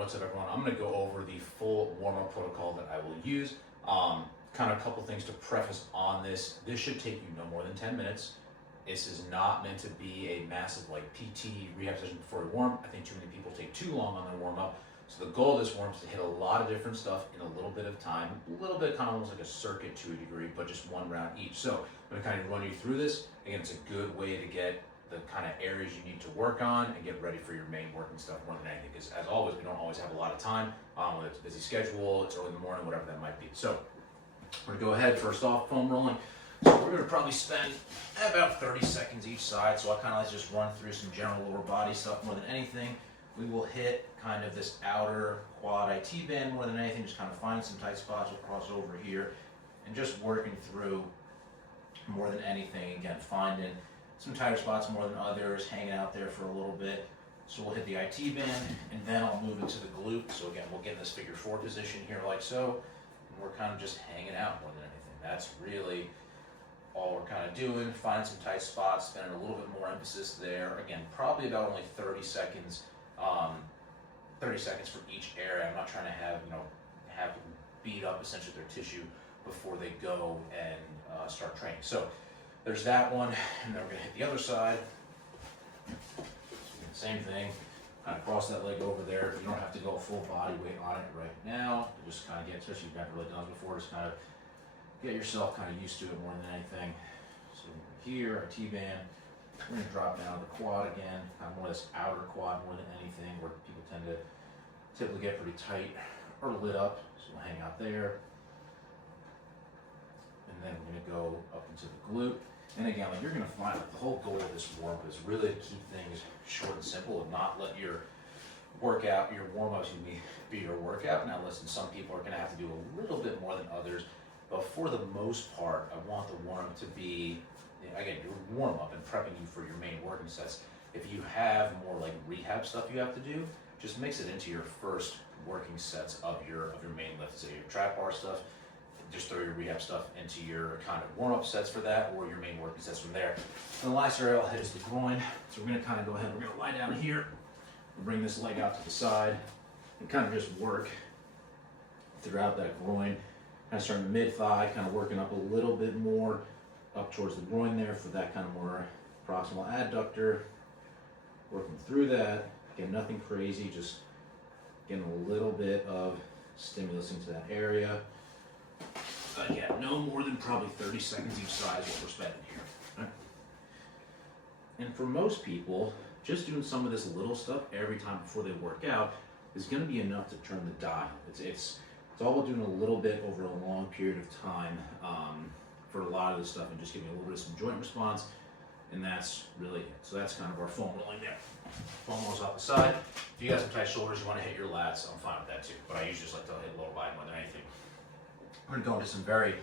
what's up everyone? I'm going to go over the full warm-up protocol that I will use. Kind of a couple things to preface on this. This should take you no more than 10 minutes. This is not meant to be a massive like PT rehab session before you warm. I think too many people take too long on their warm-up. So the goal of this warm is to hit a lot of different stuff in a little bit of time, a little bit kind of almost like a circuit to a degree, but just one round each. So I'm going to kind of run you through this. Again, it's a good way to get the kind of areas you need to work on and get ready for your main working stuff more than anything. Because as always, we don't always have a lot of time. Whether it's a busy schedule, it's early in the morning, whatever that might be. So we're gonna go ahead, first off, foam rolling. So we're gonna probably spend about 30 seconds each side. So I kind of like to just run through some general lower body stuff more than anything. We will hit kind of this outer quad IT band more than anything, just kind of find some tight spots. We'll cross over here and just working through more than anything. Again, finding some tighter spots more than others, hanging out there for a little bit. So we'll hit the IT band and then I'll move into the glute. So again, we'll get in this figure 4 position here like so. And we're kind of just hanging out more than anything. That's really all we're kind of doing. Find some tight spots, spending a little bit more emphasis there. Again, probably about only 30 seconds. 30 seconds for each area. I'm not trying to have, have them beat up essentially their tissue before they go and start training. So there's that one, and then we're gonna hit the other side. Same thing, kind of cross that leg over there. You don't have to go full body weight on it right now. You just kind of get, especially if you've never really done it before, just kind of get yourself kind of used to it more than anything. So here, our T-band, we're gonna drop down to the quad again, kind of more this outer quad more than anything, where people tend to typically get pretty tight or lit up. So we'll hang out there. And then we're gonna go up into the glute. And again, like you're gonna find like the whole goal of this warm-up is really to keep things short and simple and not let your workout, your warm-up, be your workout. Now listen, some people are gonna have to do a little bit more than others, but for the most part, I want the warm-up to be, again, your warm-up and prepping you for your main working sets. If you have more like rehab stuff you have to do, just mix it into your first working sets of your main lift. So your trap bar stuff, just throw your rehab stuff into your kind of warm-up sets for that, or your main working sets from there. And the last area I'll hit is the groin. So we're gonna kind of go ahead, we're gonna lie down here, and bring this leg out to the side, and kind of just work throughout that groin. Kind of starting mid-thigh, kind of working up a little bit more up towards the groin there for that kind of more proximal adductor. Working through that. Again, nothing crazy, just getting a little bit of stimulus into that area. Again, no more than probably 30 seconds each side is what we're spending here. Right? And for most people, just doing some of this little stuff every time before they work out is going to be enough to turn the dial. It's all about doing a little bit over a long period of time for a lot of this stuff and just giving a little bit of some joint response, and that's really it. So that's kind of our foam rolling there. Foam rolls off the side. If you guys have tight shoulders, you want to hit your lats, I'm fine with that too, but I usually just like to hit lower body more than anything. We're going to go into some very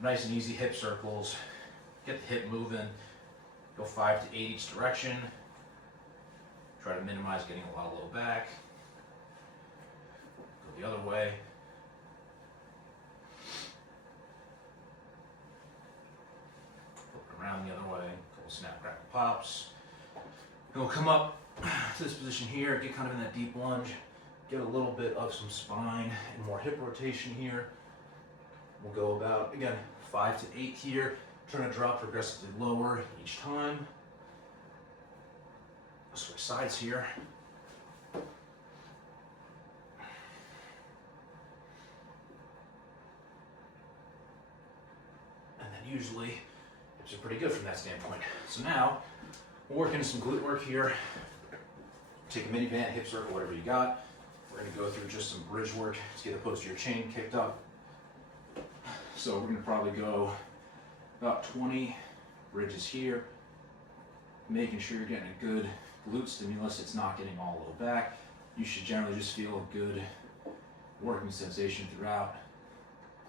nice and easy hip circles. Get the hip moving. Go 5 to 8 each direction. Try to minimize getting a lot of low back. Go the other way. Flip around the other way. Couple snap, crackle, pops. And we'll come up to this position here. Get kind of in that deep lunge. Get a little bit of some spine and more hip rotation here. We'll go about, again, 5 to 8 here. Trying to drop progressively lower each time. Switch sides here. And then usually, hips are pretty good from that standpoint. So now, we'll work into some glute work here. Take a mini band, hip circle, whatever you got. We're gonna go through just some bridge work to get the posterior chain kicked up. So we're gonna probably go about 20 bridges here, making sure you're getting a good glute stimulus. It's not getting all low back. You should generally just feel a good working sensation throughout.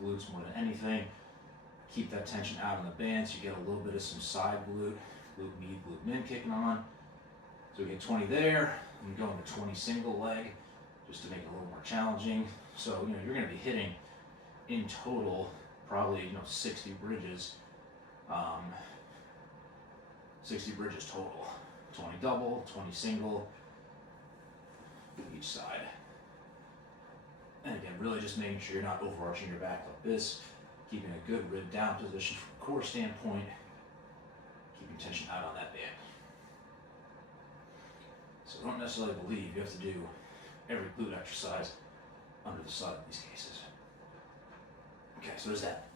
Glutes more than anything. Keep that tension out in the band so you get a little bit of some side glute, glute med, glute min kicking on. So we get 20 there, and go into 20 single leg, just to make it a little more challenging. So you're gonna be hitting in total probably 60 bridges, 60 bridges total. 20 double, 20 single, each side. And again, really just making sure you're not overarching your back like this, keeping a good rib down position from a core standpoint, keeping tension out on that band. So don't necessarily believe you have to do every glute exercise under the sun in these cases. Okay, so there's that.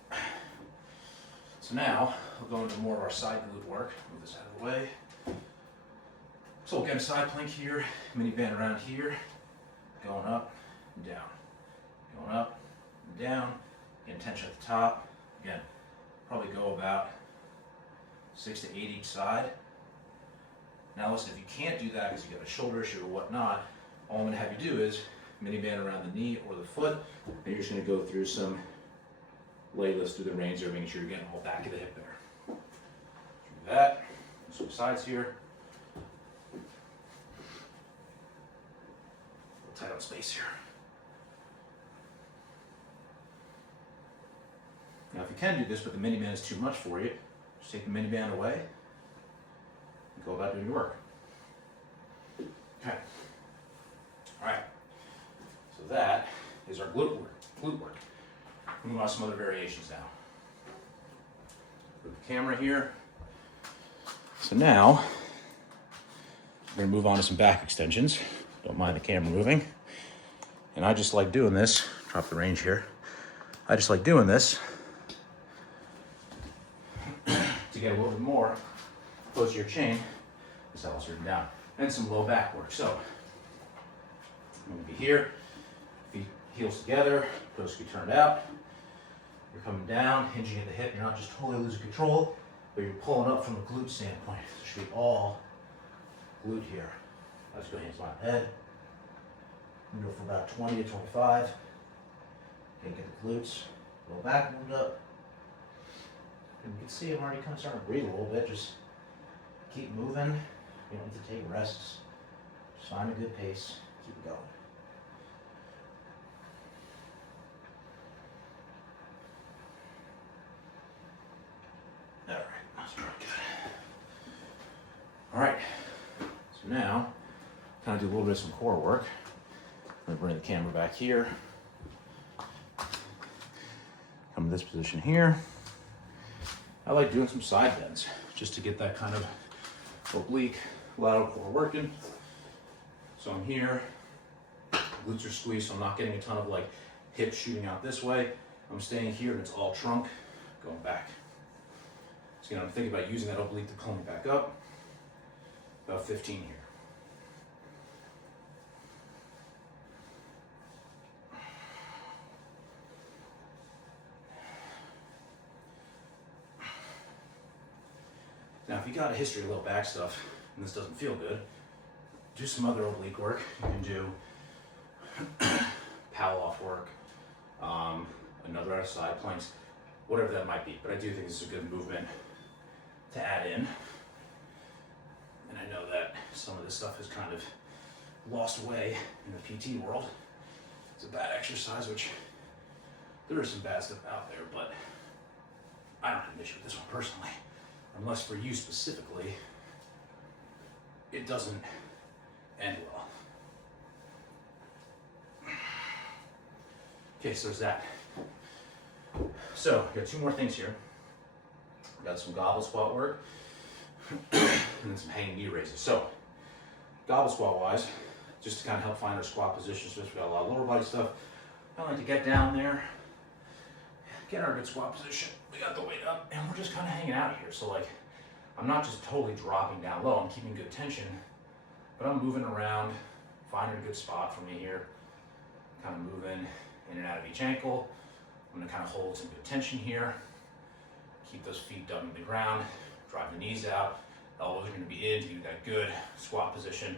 So now, we'll go into more of our side glute work. Move this out of the way. So we'll get a side plank here, mini band around here, going up and down. Going up and down, getting tension at the top. Again, probably go about 6 to 8 each side. Now listen, if you can't do that because you got a shoulder issue or whatnot, all I'm going to have you do is mini band around the knee or the foot, and you're just going to go through some leg lifts through the reins there, making sure you're getting all back of the hip there. Do that. Switch sides here. Tight on space here. Now if you can do this, but the mini band is too much for you, just take the mini band away and go about doing your work. Okay. All right. So that is our glute work. Move on to some other variations now. Put the camera here. So now we're gonna move on to some back extensions. Don't mind the camera moving. And I just like doing this. Drop the range here. I just like doing this to get a little bit more posterior chain. This elbow's written down. And some low back work. So I'm gonna be here, feet heels together, toes can be turned out. You're coming down, hinging at the hip. You're not just totally losing control, but you're pulling up from a glute standpoint. So it should be all glute here. Let's go hands behind the head. Go for about 20 to 25. Okay, get the glutes, low back moved up. And you can see I'm already kind of starting to breathe a little bit. Just keep moving. You don't need to take rests. Just find a good pace. Keep it going. All right, that's pretty good. All right, so now, kind of do a little bit of some core work. I'm gonna bring the camera back here. Come to this position here. I like doing some side bends, just to get that kind of oblique lateral core working. So I'm here, glutes are squeezed, so I'm not getting a ton of like hips shooting out this way. I'm staying here and it's all trunk, going back. So I'm thinking about using that oblique to pull me back up. About 15 here. Now, if you got a history of low back stuff and this doesn't feel good, do some other oblique work. You can do pal off work, another out of side planks, whatever that might be. But I do think this is a good movement to add in. And I know that some of this stuff has kind of lost way in the PT world. It's a bad exercise, which there is some bad stuff out there, but I don't have an issue with this one personally. Unless for you specifically, it doesn't end well. Okay, so there's that. So, we got two more things here. We got some goblet squat work, and then some hanging knee raises. So, goblet squat wise, just to kind of help find our squat positions, since we got a lot of lower body stuff, I like to get down there, get our good squat position. We got the weight up, and we're just kind of hanging out here. So like, I'm not just totally dropping down low, I'm keeping good tension, but I'm moving around, finding a good spot for me here, kind of moving in and out of each ankle. I'm gonna kind of hold some good tension here, keep those feet dug into the ground, drive the knees out, elbows are gonna be in to give that good squat position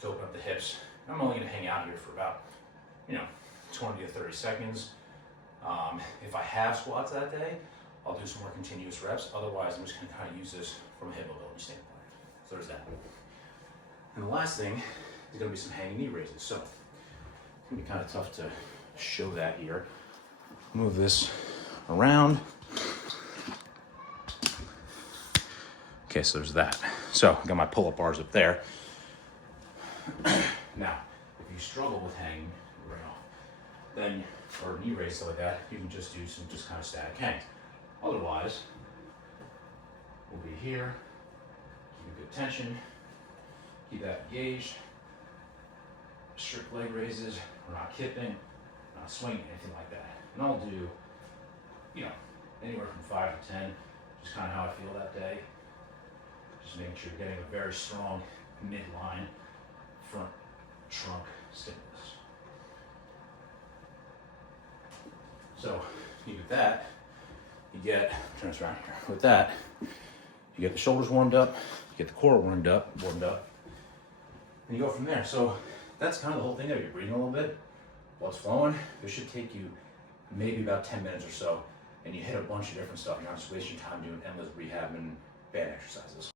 to open up the hips. I'm only gonna hang out here for about, 20 to 30 seconds. If I have squats that day, I'll do some more continuous reps. Otherwise, I'm just gonna kind of use this from a hip mobility standpoint. So there's that. And the last thing is gonna be some hanging knee raises. So it's gonna be kind of tough to show that here. Move this around. Okay, so there's that. So I got my pull-up bars up there. Now, if you struggle with hanging, then, or knee raise, stuff like that, you can just do some just kind of static hangs. Otherwise, we'll be here, keep a good tension, keep that engaged, strict leg raises, we're not kipping, not swinging, anything like that. And I'll do, you know, anywhere from 5 to 10, just kind of how I feel that day. Just making sure you're getting a very strong midline front trunk stiffness. So you get that, you get, turn this around here. With that, you get the shoulders warmed up, you get the core warmed up, and you go from there. So that's kind of the whole thing there. You're breathing a little bit, blood's flowing. This should take you maybe about 10 minutes or so, and you hit a bunch of different stuff. You're not just wasting time doing endless rehab and band exercises.